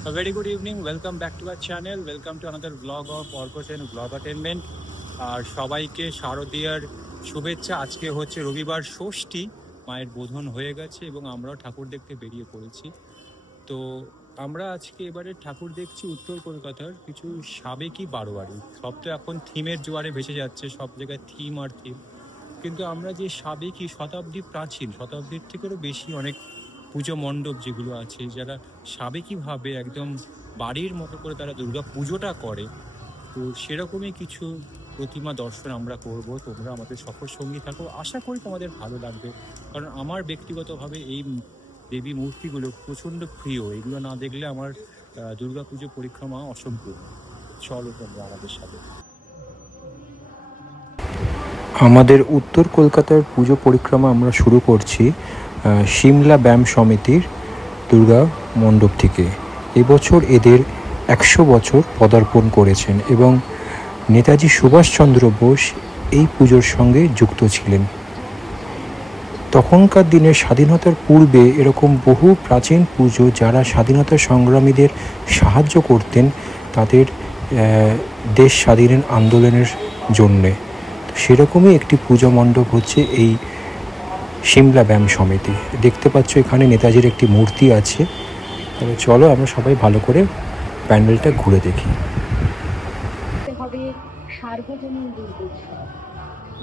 A very good evening. Welcome back to our channel. Welcome to another vlog of Orkosen Vlogattainment. আর সবাইকে শারদীয়ার শুভেচ্ছা। আজকে হচ্ছে রবিবার ষষ্ঠী, মায়ের বোধন হয়ে গেছে এবং আমরাও ঠাকুর দেখতে বেরিয়ে পড়েছি। তো আমরা আজকে এবারে ঠাকুর দেখছি উত্তর কলকাতার কিছু সাবেকি বারোয়ারি। সব তো এখন থিমের জোয়ারে ভেসে যাচ্ছে, সব জায়গায় থিম আর থিম। কিন্তু আমরা যে সাবেকি শতাব্দী প্রাচীন, শতাব্দীর থেকেও বেশি অনেক পুজো মণ্ডপ যেগুলো আছে, যারা সাবেকিভাবে একদম বাড়ির মতো করে তারা দুর্গা পুজোটা করে, তো সেরকমই কিছু প্রতিমা দর্শন আমরা করব। তোমরা আমাদের সফর সঙ্গী থাকো, আশা করি তোমাদের ভালো লাগবে। কারণ আমার ব্যক্তিগতভাবে এই দেবী মূর্তিগুলো প্রচণ্ড প্রিয়। এগুলো না দেখলে আমার দুর্গা পুজো পরিক্রমা অসম্পূর্ণ। চলো তোমরা আমাদের সাথে। আমাদের উত্তর কলকাতার পুজো পরিক্রমা আমরা শুরু করছি সিমলা ব্যায়াম সমিতির দুর্গা মণ্ডপ থেকে। এবছর এদের 100 বছর পদার্পণ করেছেন এবং নেতাজি সুভাষচন্দ্র বোস এই পুজোর সঙ্গে যুক্ত ছিলেন। তখনকার দিনে স্বাধীনতার পূর্বে এরকম বহু প্রাচীন পুজো, যারা স্বাধীনতা সংগ্রামীদের সাহায্য করতেন তাদের দেশ স্বাধীনের আন্দোলনের জন্যে, সেরকমই একটি পূজা মণ্ডপ হচ্ছে এই সিমলা ব্যায়াম সমিতি। দেখতে পাচ্ছ এখানে নেতাজির একটি মূর্তি আছে। তবে চলো আমরা সবাই ভালো করে প্যান্ডেলটা ঘুরে দেখি। হবে সার্বজনীন দুর্গোৎসব,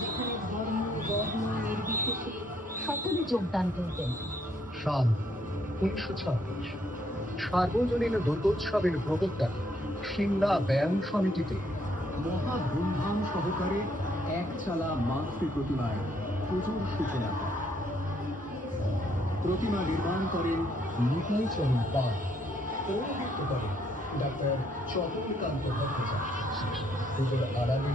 যেখানে ধর্ম বর্ণ নির্বিশেষে সকলে যোগদান করবেন। সাল 1926 সার্বজনীন দুর্গোৎসবের প্রবক্তা সিমলা ব্যায়াম সমিতিতে মহা ধুমধাম সহকারে একচালা মাতৃ প্রতিমায় পুজোর সূচনা হয়। প্রতিমা নির্মাণ করেন নিতাই চরণ পাল, পৌরোহিত্য করেন ডাক্তার চন্দ্রকান্ত ভট্টাচার্য। পুজোর আড়ালে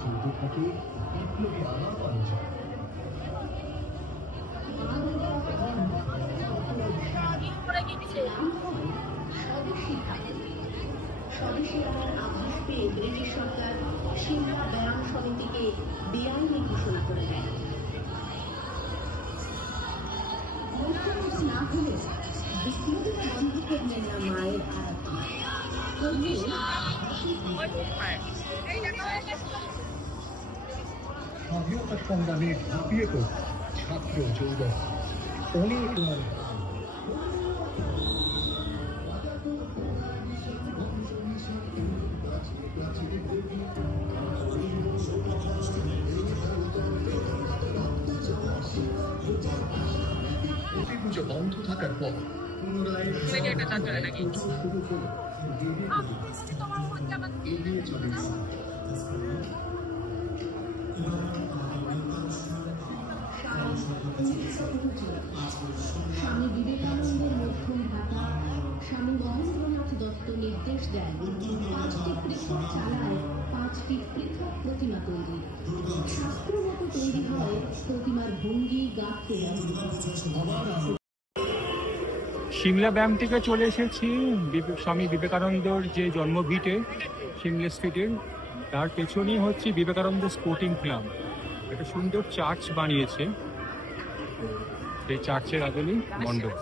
চলতে থাকে বিপ্লবী আলাপ আলোচনা। স্বদেশীকরণের আভাস পেয়ে ব্রিটিশ সরকার সিমলা ব্যায়াম সমিতিকে বেআইনি ঘোষণা করে দেয়। না হলে বিপ্লবীরা বন্ধ করলেন না মায়ের আরাধনা। স্বাধীনতা সংগ্রামে ঝাঁপিয়ে পড়ে ছাত্র যৌবন অনেক পুজো বন্ধ থাকার পর পুনরায় শুরু করে এগিয়ে চলেছে। স্বামী বিবেকানন্দের মধ্যম ভাতা স্বামী মহেন্দ্রনাথ দত্ত নির্দেশ দেন 5টি পৃথক চালায় 5টি পৃথক প্রতিমা তৈরি। শাস্ত্র মতো তৈরি হয় প্রতিমার ভঙ্গি, গাত্র। সিমলা ব্যায়াম থেকে চলে এসেছি স্বামী বিবেকানন্দর যে জন্মভিটে সিমলা স্ট্রিটের, তার পেছনেই হচ্ছে বিবেকানন্দ স্পোর্টিং ক্লাব। একটা সুন্দর চার্চ বানিয়েছে, সেই চার্চের আদলেই মণ্ডপ।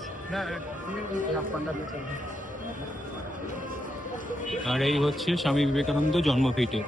আর এই হচ্ছে স্বামী বিবেকানন্দ জন্মভিটে।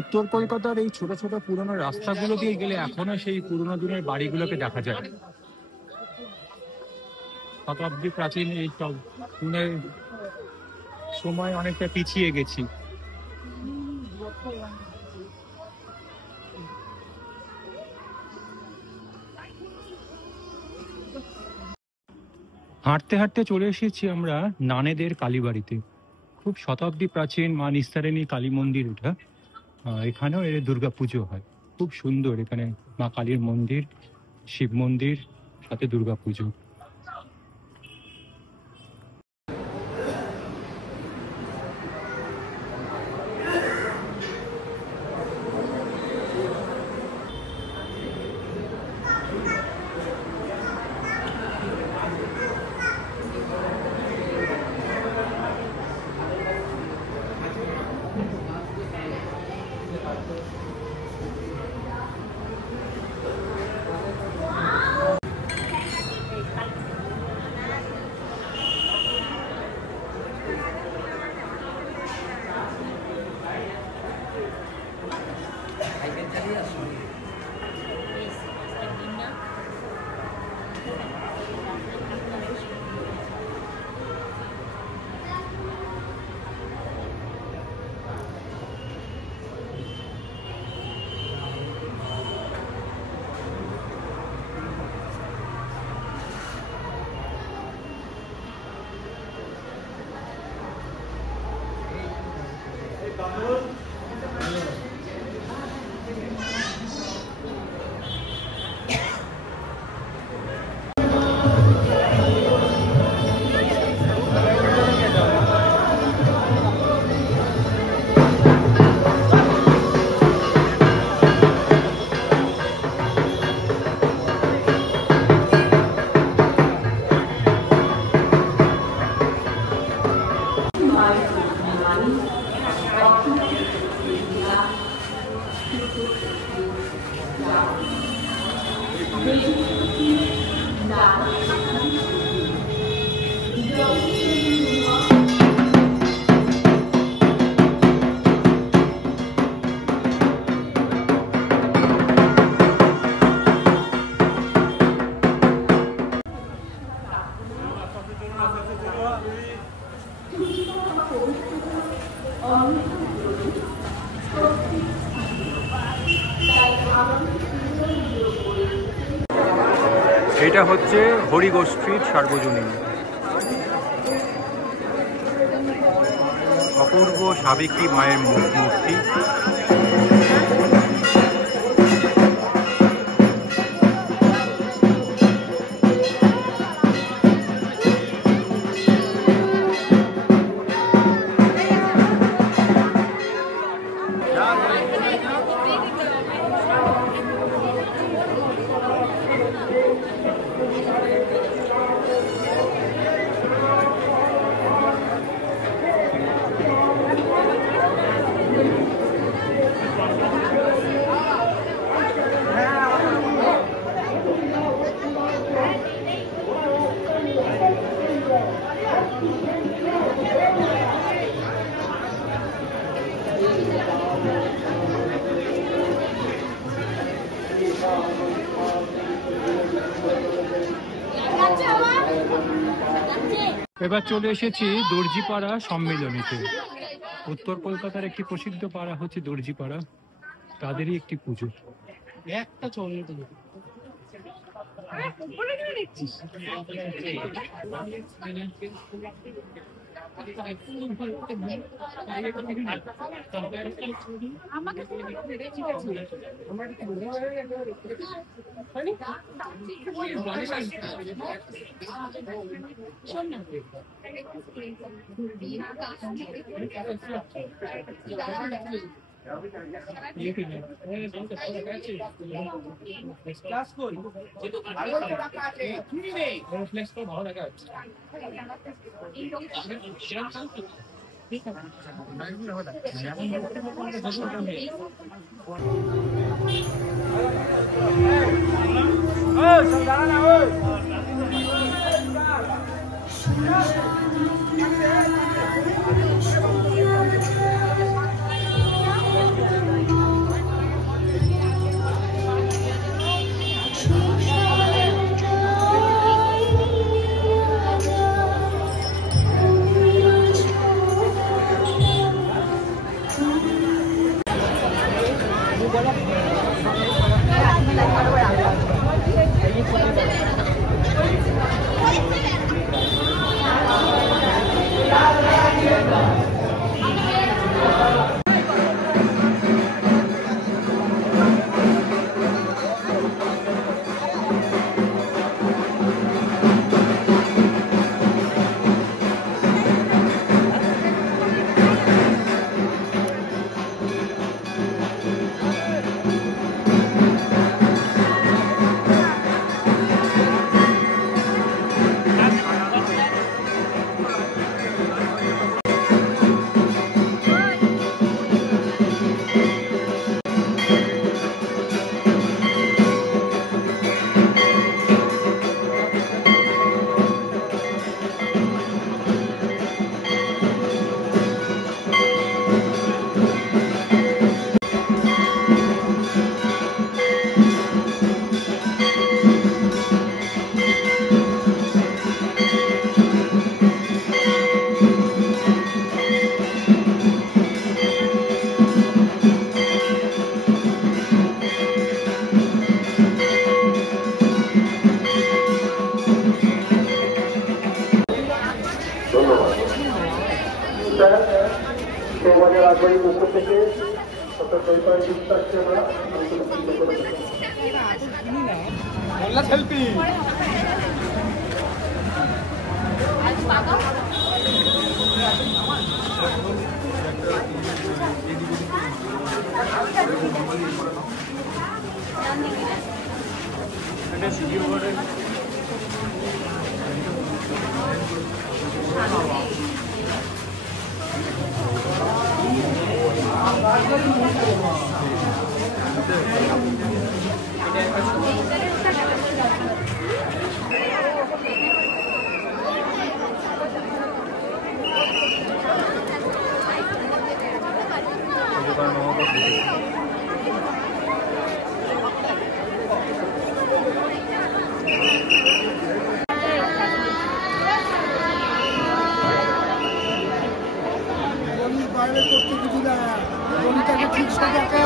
উত্তর কলকাতার এই ছোট ছোট পুরোনো রাস্তাগুলো দিয়ে গেলে এখনো সেই পুরোনো দিনের বাড়িগুলোকে দেখা যায়। শতাব্দী প্রাচীন এই সময় অনেকটা পিছিয়ে গেছি। হাঁটতে হাঁটতে চলে এসেছি আমরা নানেদের কালীবাড়িতে। খুব শতাব্দী প্রাচীন মা নিস্তারিণী কালী মন্দির এটা। এখানেও এর দুর্গা পুজো হয়, খুব সুন্দর। এখানে মা কালীর মন্দির, শিব মন্দির, সাথে দুর্গা পুজো। এটা হচ্ছে হরিগোষ্ঠীর সার্বজনীন অপূর্ব সাবেকি মায়ের মূর্তি। এবার চলে এসেছি দর্জিপাড়া সম্মেলনীতে। উত্তর কলকাতার একটি প্রসিদ্ধ পাড়া হচ্ছে দর্জিপাড়া, তাদেরই একটি পুজো। একটা ভালো দেখা যাচ্ছে। স্যার শোভাজার আগবাড়ির পক্ষ থেকে ডক্টর জয়পাল বিশ্বাসকে আমরা সেলফি বাইরে করতে দিবি না জমিটাকে ঠিক সাজাতে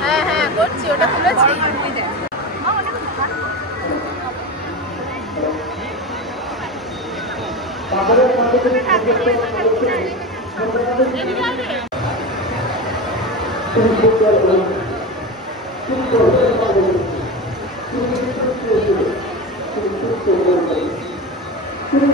হ্যাঁ হ্যাঁ করছি, ওটা খুলেছি। তুমি